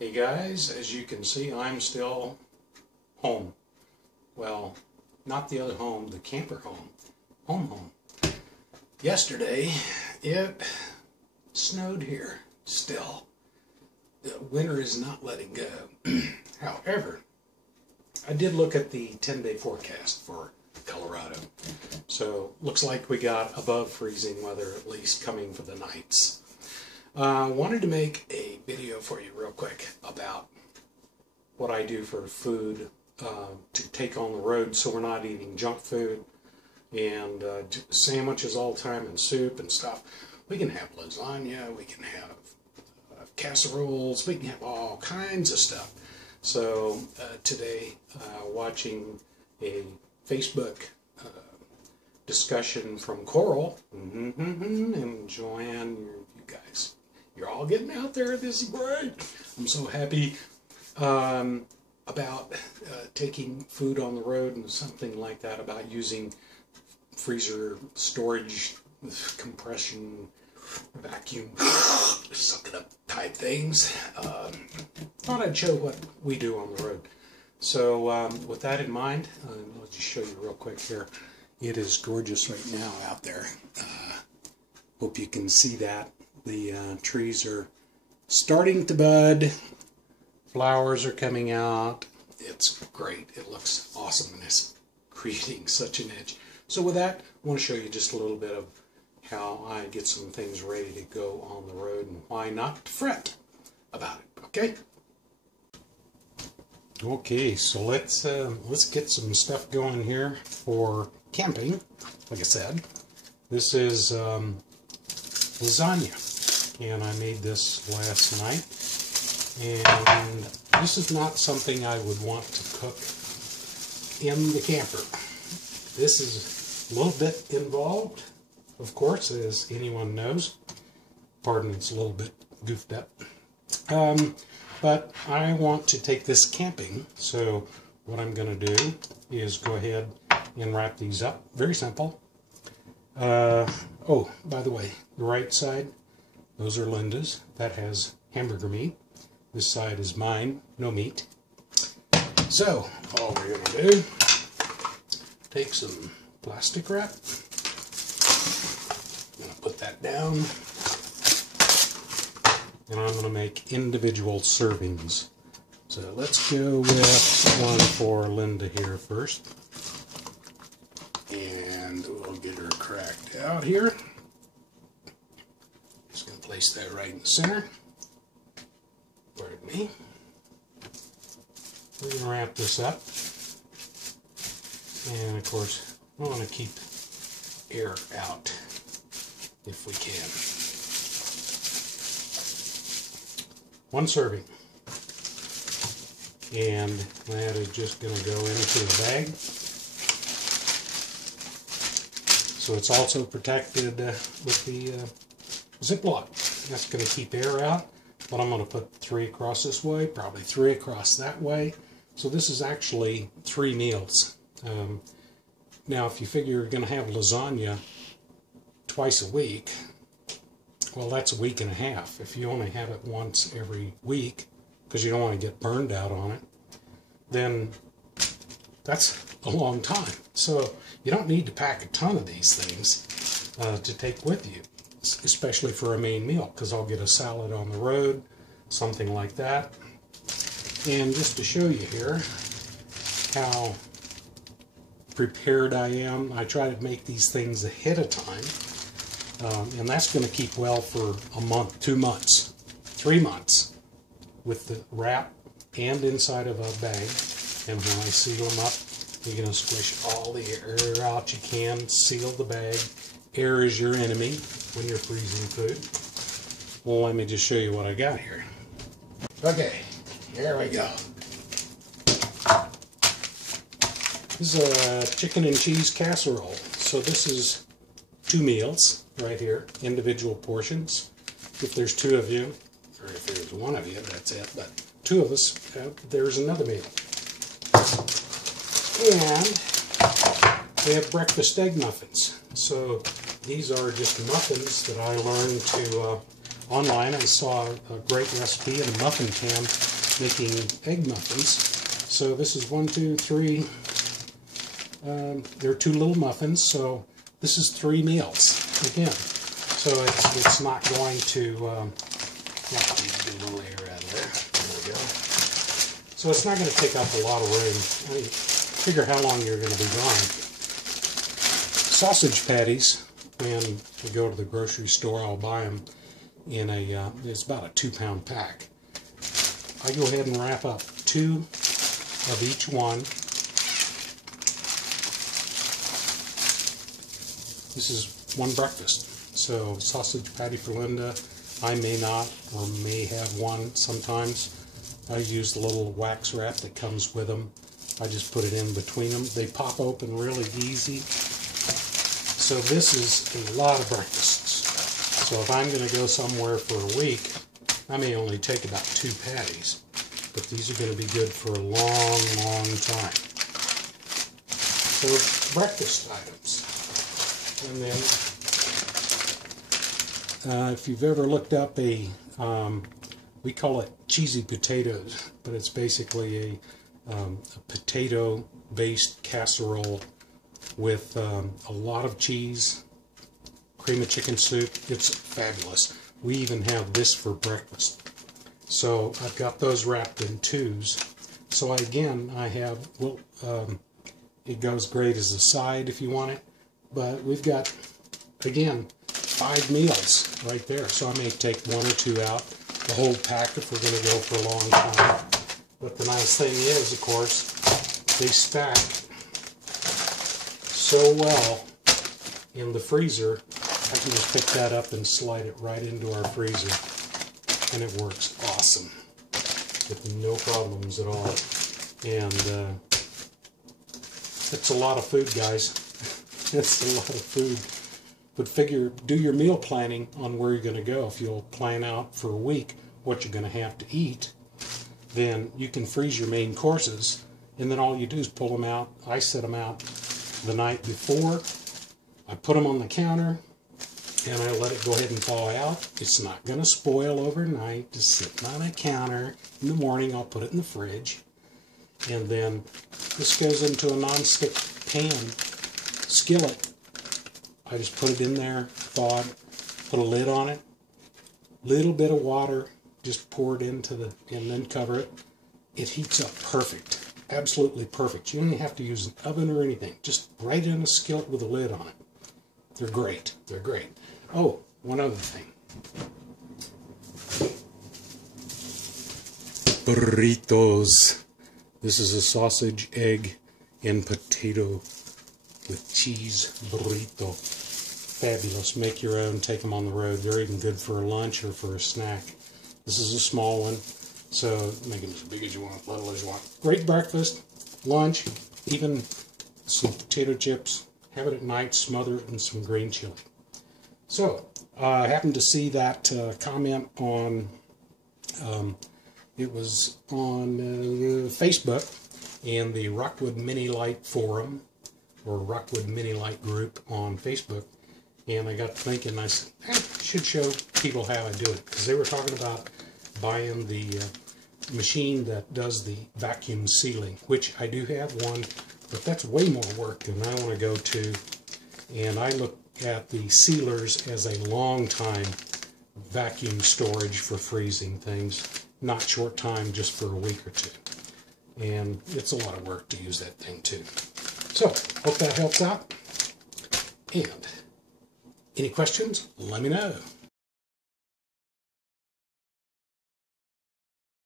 Hey guys, as you can see, I'm still home. Well, not the other home, the camper home. Home. Yesterday, it snowed here still. The winter is not letting go. However, I did look at the 10-day forecast for Colorado. So, looks like we got above freezing weather at least coming for the nights. Wanted to make a video for you real quick about what I do for food to take on the road so we're not eating junk food and sandwiches all the time and soup and stuff. We can have lasagna, we can have casseroles, we can have all kinds of stuff. So today, watching a Facebook discussion from Coral and Joanne, you guys, you're all getting out there. This is great. I'm so happy about taking food on the road and something like that, about using freezer storage, compression, vacuum, suck it up type things. Thought I'd show what we do on the road. So with that in mind, I'll just show you real quick here. It is gorgeous right now out there. Hope you can see that. The trees are starting to bud. Flowers are coming out. It's great. It looks awesome and it's creating such an edge. So with that, I want to show you just a little bit of how I get some things ready to go on the road and why not fret about it. Okay? Okay, so let's get some stuff going here for camping. Like I said, this is lasagna, and I made this last night, and this is not something I would want to cook in the camper. This is a little bit involved, of course, as anyone knows. Pardon, it's a little bit goofed up. But I want to take this camping, so what I'm going to do is go ahead and wrap these up. Very simple. Oh, by the way, the right side, those are Linda's. That has hamburger meat. This side is mine, no meat. So, all we're going to do, take some plastic wrap. I'm going to put that down. And I'm going to make individual servings. So let's go with one for Linda here first. And we'll get her cracked out here. Just going to place that right in the center. Pardon me. We're going to wrap this up. And of course, we want to keep air out if we can. One serving, and that is just going to go into the bag. So it's also protected with the Ziploc. That's going to keep air out, but I'm going to put 3 across this way, probably 3 across that way. So this is actually 3 meals. Now if you figure you're going to have lasagna twice a week, well, that's a week and a half. If you only have it once every week, because you don't want to get burned out on it, then that's a long time. So you don't need to pack a ton of these things to take with you, especially for a main meal, because I'll get a salad on the road, something like that. And just to show you here how prepared I am, I try to make these things ahead of time. And that's going to keep well for a month, 2 months, 3 months with the wrap and inside of a bag. And when I seal them up, you're going to squish all the air out you can, seal the bag. Air is your enemy when you're freezing food. Well, let me just show you what I got here. Okay, here we go. This is a chicken and cheese casserole. So this is 2 meals. Right here, individual portions. If there's 2 of you, or if there's 1 of you, that's it, but 2 of us, there's another meal. And we have breakfast egg muffins. So these are just muffins that I learned to online. I saw a great recipe in a muffin can making egg muffins. So this is 1, 2, 3. There are 2 little muffins, so this is 3 meals again. So it's not going to get a little air out of there. There we go. So it's not going to take up a lot of room. I mean, figure how long you're going to be gone. Sausage patties, when I go to the grocery store, I'll buy them in a, it's about a 2-pound pack. I go ahead and wrap up 2 of each one. This is one breakfast. So sausage patty for Linda. I may not or may have one sometimes. I use the little wax wrap that comes with them. I just put it in between them. They pop open really easy. So this is a lot of breakfasts. So if I'm going to go somewhere for a week, I may only take about 2 patties. But these are going to be good for a long, long time. So breakfast items. And then if you've ever looked up a, we call it cheesy potatoes, but it's basically a potato-based casserole with a lot of cheese, cream of chicken soup. It's fabulous. We even have this for breakfast. So I've got those wrapped in 2s. So again, I have, well, it goes great as a side if you want it, but we've got, again, 5 meals right there. So I may take 1 or 2 out, the whole pack if we're going to go for a long time. But the nice thing is, of course, they stack so well in the freezer. I can just pick that up and slide it right into our freezer, and it works awesome with no problems at all. And it's a lot of food, guys. It's a lot of food. But figure, do your meal planning on where you're going to go. If you'll plan out for a week what you're going to have to eat, then you can freeze your main courses, and then all you do is pull them out. I set them out the night before. I put them on the counter, and I let it go ahead and thaw out. It's not going to spoil overnight, just sitting on a counter. In the morning, I'll put it in the fridge. And then this goes into a non-stick pan skillet. I just put it in there, thawed, put a lid on it, little bit of water, just pour it into the, and then cover it. It heats up perfect, absolutely perfect. You don't even have to use an oven or anything, just right in a skillet with a lid on it. They're great, they're great. Oh, one other thing. Burritos. This is a sausage, egg, and potato with cheese burrito. Fabulous. Make your own, take them on the road. They're even good for a lunch or for a snack. This is a small one, so make them as big as you want, little as you want. Great breakfast, lunch, even some potato chips. Have it at night, smother it in some green chili. So, I happened to see that comment on, it was on Facebook and the Rockwood Mini Light Forum, or Rockwood Mini Light group on Facebook, and I got to thinking, I said, I should show people how I do it, because they were talking about buying the machine that does the vacuum sealing, which I do have one, but that's way more work than I want to go to, and I look at the sealers as a long time vacuum storage for freezing things, not short time, just for a week or 2. And it's a lot of work to use that thing too. So, hope that helps out. And any questions, let me know.